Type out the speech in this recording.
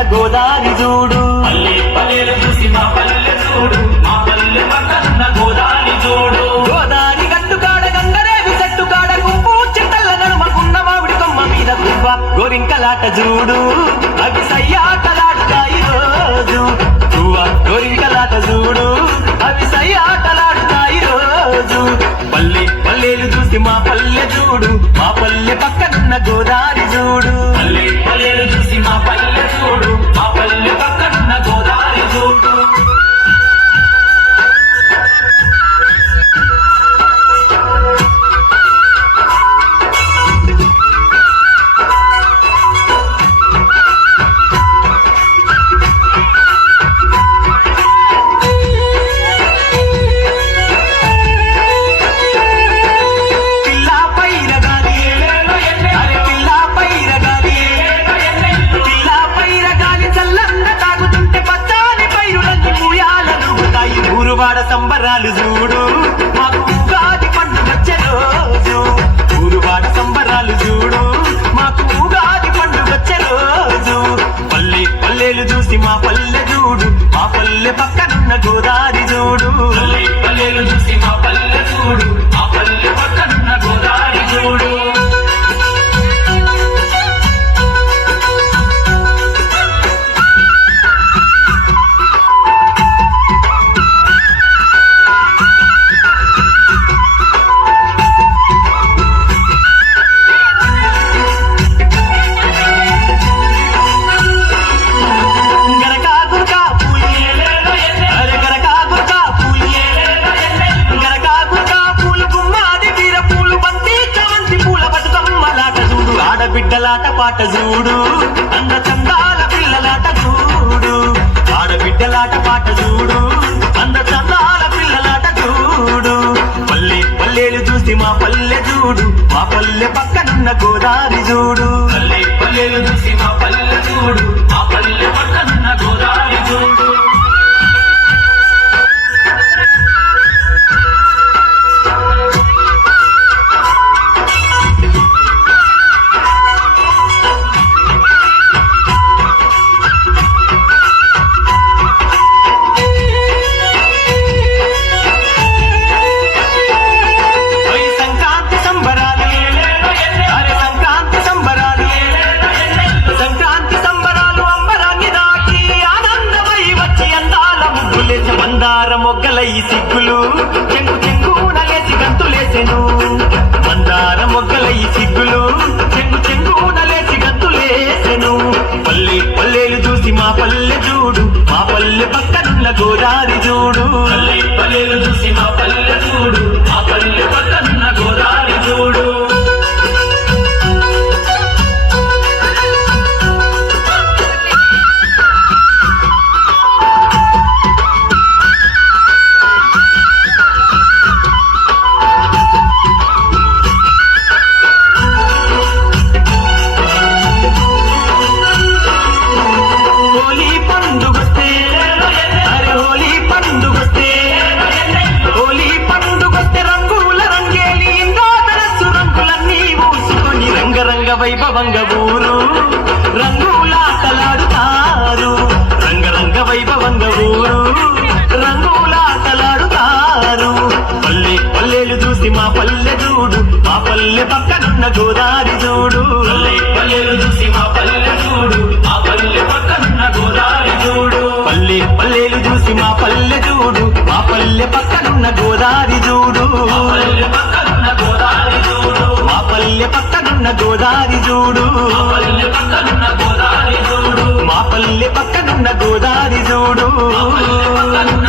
పక్కనున్న గోదారి చూడు. పల్లె పల్లెలు చూసి మా పల్లె చూడు, మా పల్లె పక్కనున్న గోదారి చూడు. గోదారి గట్టు కాడ గంగరేవి చెట్టు కాడ గుంపు చిట్టల నడుమకున్న మామిడి కొమ్మ మీద గువ్వ గోరింకలాట చూడు. అవి సయ్యాటలాడుతాయి రోజు. గువ్వ గోరింకలాట చూడు, అవి సయ్యాటలాడుతాయి రోజు. పల్లె పల్లెలు చూసి మా పల్లె చూడు, మా పల్లె పక్కనున్న గోదారి చూడు. పల్లె పల్లెలు చూసి మా పల్లె చూడు, మా పల్లె పక్కనున్న గోదారి చూడు. ఊరువాడ సంబరాలు చూడు, మాకు ఉగాది పండుగొచ్చే రోజు. ఊరువాడ సంబరాలు చూడు, మాకు ఉగాది పండుగొచ్చే రోజు. పల్లె పల్లెలు చూసి మా పల్లె చూడు, మా పల్లె పక్కనున్న గోదారి చూడు. పల్లె పల్లెలు చూసి మా పల్లె చూడు, మా పల్లె పక్కనున్న గోదారి చూడు. బిడ్డలాట పాట చూడు, అన్న చందాల పిల్లలాట చూడు. ఆడబిడ్డలాట పాట చూడు, అన్న చందాల పిల్లలాట చూడు. పల్లె పల్లెలు చూసి మా పల్లె చూడు, మా పల్లె పక్కనున్న గోదారి చూడు. పల్లె పల్లెలు చూసి మా పల్లె చూడు, మా పల్లె పక్కనున్న గోదారి చూడు. మందార మొగ్గల ఈ సిగ్గులు చెంగు చెంగున లేచి గంతులేసెను. మందార మొగ్గల ఈ సిగ్గులు చెంగు చెంగున లేచి గంతులేసెను. పల్లె పల్లెలు చూసి మా పల్లె చూడు, మా పల్లె పక్కనున్న గోదారి చూడు. పల్లె పల్లెలు చూసి మా పల్లె చూడు, మా పల్లె పక్కనున్న గోదారి చూడు. వైభవంగ ఊరు రంగులాటలాడుతారు. రంగరంగ వైభవంగ ఊరు రంగులాటలాడుతారు. పల్లె పల్లెలు చూసి మా పల్లె చూడు, మా పల్లె పక్కనున్న గోదారి చూడు. పల్లె పల్లెలు చూసి మా పల్లె చూడు, మా పల్లె పక్కనున్న గోదారి చూడు. పల్లె పల్లెలు చూసి మా పల్లె చూడు, మా పల్లె పక్కనున్న గోదారి చూడు. పల్లె పక్కనున్న గోదారి చూడు, మా పల్లె పక్కనున్న గోదారి చూడు. పల్లె పక్కనున్న గోదారి చూడు, మా పల్లె పక్కనున్న గోదారి చూడు. పల్లె పక్కనున్న